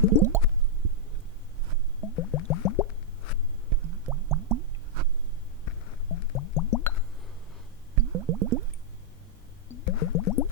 Mm-hmm.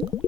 Thank you.